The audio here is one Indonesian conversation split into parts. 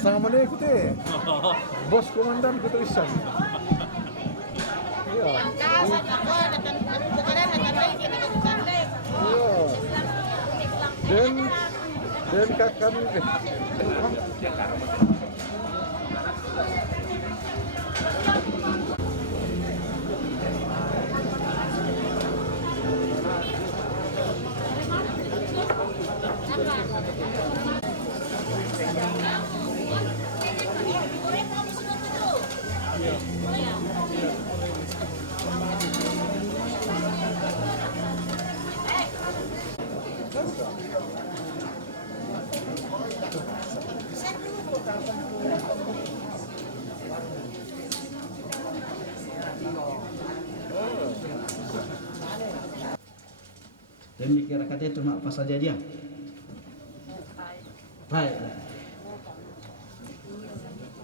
sama dia ikut bos komandan kita bisa. Iya. Iya. Dan kakak dan mikir kata itu mak apa saja dia. Baik.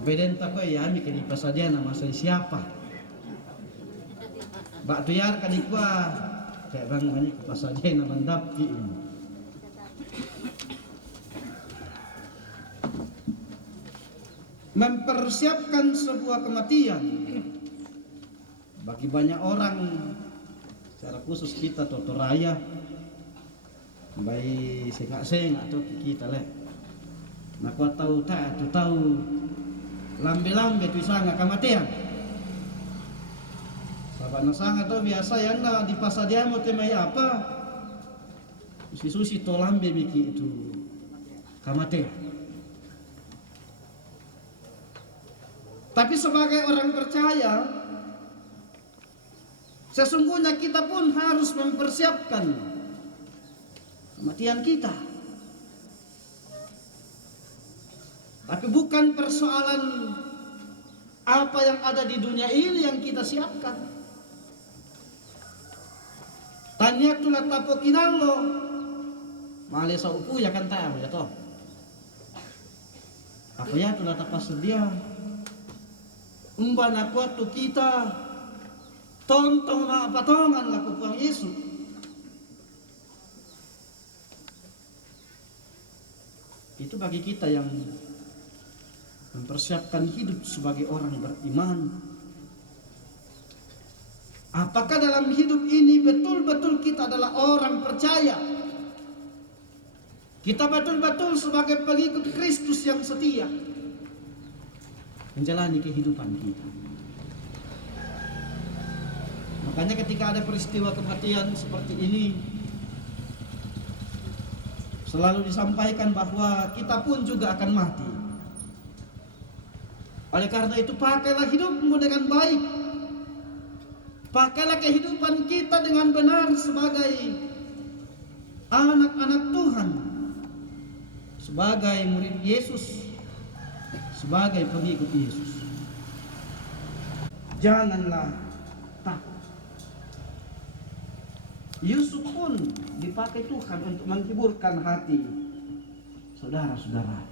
Beden tak ya mikir apa saja nama saya siapa. Bak tuyar kan ikwa kayak bang banyak apa saja nama dapki. Mempersiapkan sebuah kematian bagi banyak orang, secara khusus kita Toto Raya, baik sengak atau kita leh. Nak kau tahu tak? Tu tahu lambe tu sangat kematian. Sahabat nasang atau biasa ya anda di pasar dia mau temai apa? Susi to lambe biki itu kematian. Tapi sebagai orang percaya, sesungguhnya kita pun harus mempersiapkan kematian kita. Tapi bukan persoalan apa yang ada di dunia ini yang kita siapkan. Tanya tulah tapo kinalo, male sa upu ya kan tahu ya toh. Apa ya tulah tapas sedia. Umban aku tu kita tonton na patongan laku Tuhan Yesus. Itu bagi kita yang mempersiapkan hidup sebagai orang beriman. Apakah dalam hidup ini betul-betul kita adalah orang percaya? Kita betul-betul sebagai pengikut Kristus yang setia menjalani kehidupan kita. Makanya ketika ada peristiwa kematian seperti ini, selalu disampaikan bahwa kita pun juga akan mati. Oleh karena itu pakailah hidupmu dengan baik. Pakailah kehidupan kita dengan benar sebagai anak-anak Tuhan, sebagai murid Yesus, sebagai pengikut Yesus. Janganlah takut. Yusuf pun dipakai Tuhan untuk menghiburkan hati saudara-saudara.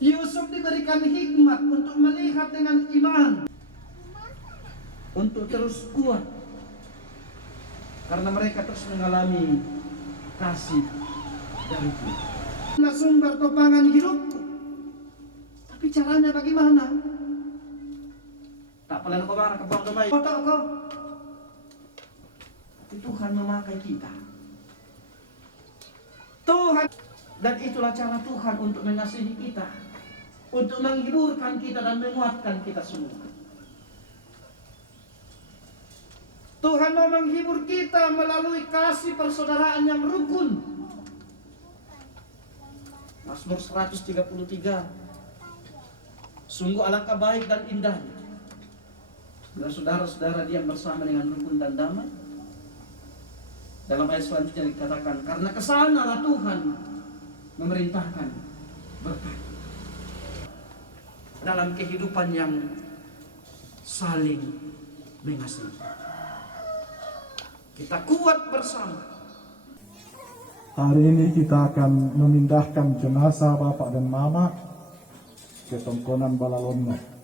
Yusuf diberikan hikmat untuk melihat dengan iman, untuk terus kuat, karena mereka terus mengalami kasih dari Tuhan. Sumber topangan hidupku, tapi caranya bagaimana? Tak perlu kau marah kebang domai. Kau tahu kau? Tuhan memakai kita. Tuhan, dan itulah cara Tuhan untuk mengasihi kita, untuk menghiburkan kita dan menguatkan kita semua. Tuhan mau menghibur kita melalui kasih persaudaraan yang rukun. Mazmur 133. Sungguh alangkah baik dan indahnya bila saudara-saudara diam bersama dengan rukun dan damai. Dalam ayat selanjutnya dikatakan, karena kesanalah Tuhan memerintahkan berkat. Dalam kehidupan yang saling mengasihi, kita kuat bersama. Hari ini kita akan memindahkan jenazah Bapak dan Mama ke Tongkonan Balalonno.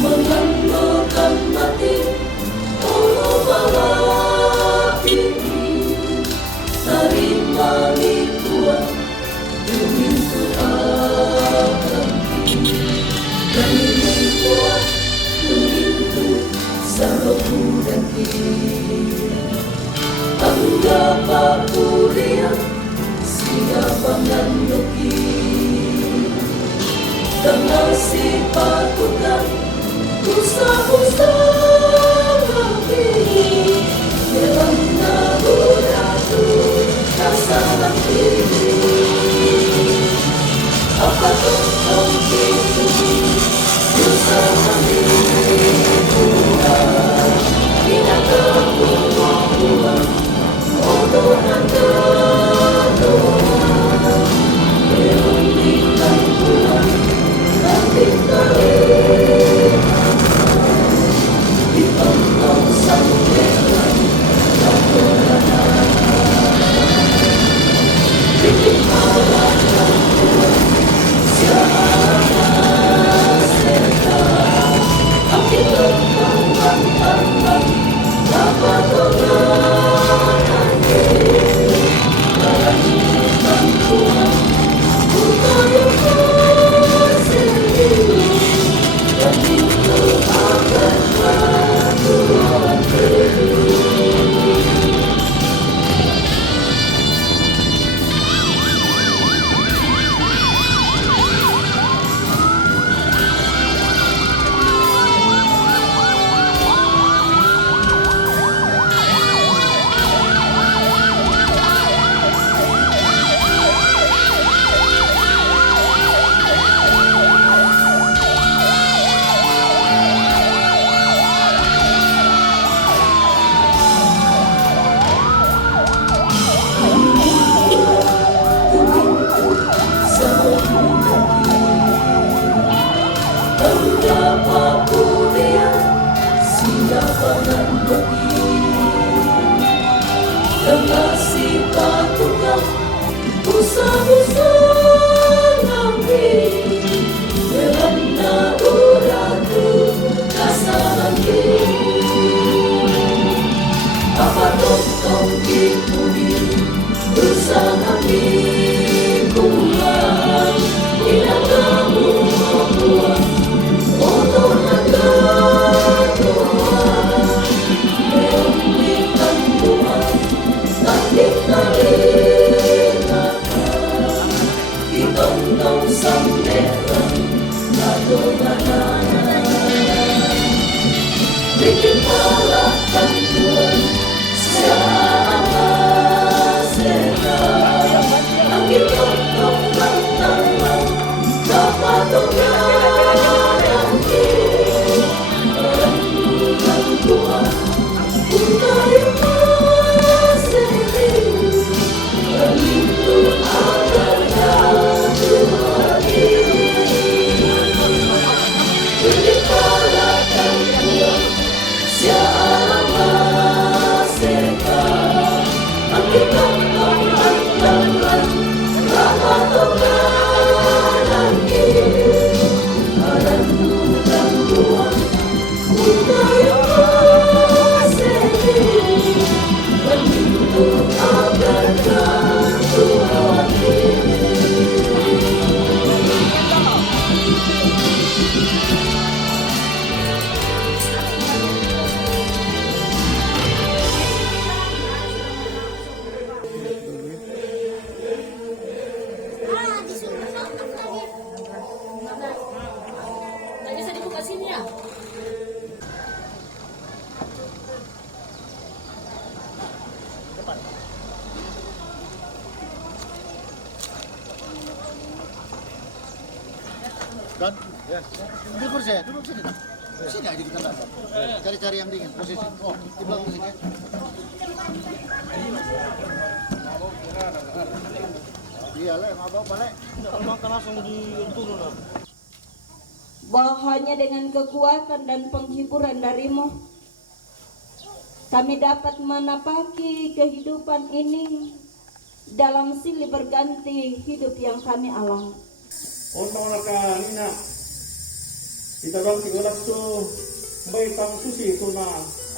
Menanggalkan mati, tolong bawa ini, terima mikuan, demi Tuhan, dan mikuan, demi Saloku dan anggap aku dia, siapa yang luki, karena si patukan usah-usah lagi dalam naburaku kasaran diri apa tuh itu usaha diri Tuhan tidak kebunuhan odoran Tuhan merugikan Tuhan dan kita bikin Allah Tuhan siapa Dan ya, ambil kursi ya, duduk sini. Sini aja kita dapat. Cari-cari yang dingin, posisi. Oh, di belakang sini. Iya, Le, nggak apa-apa, Le. Makan langsung diturun lah. Bahwa hanya dengan kekuatan dan penghiburan darimu kami dapat menapaki kehidupan ini dalam silih berganti hidup yang kami alami. Untuk nakanina kita bang tigulas tu bay pang susi tu na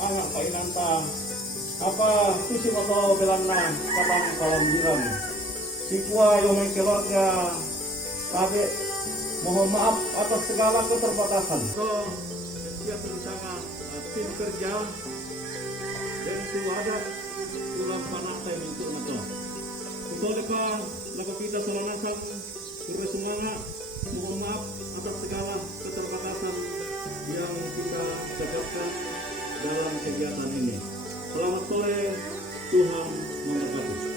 anak painanta apa susi mato belanda kapang kalambiran sikwa yung may keluarga sabi mohon maaf atas segala keterbatasan. So siap bersama tim kerja dan suada ulang panah saya untuk nato. Ito ka nakapita sa lanasang bersemangat, mohon maaf atas segala keterbatasan yang kita dapatkan dalam kegiatan ini. Selamat sore, Tuhan memberkati.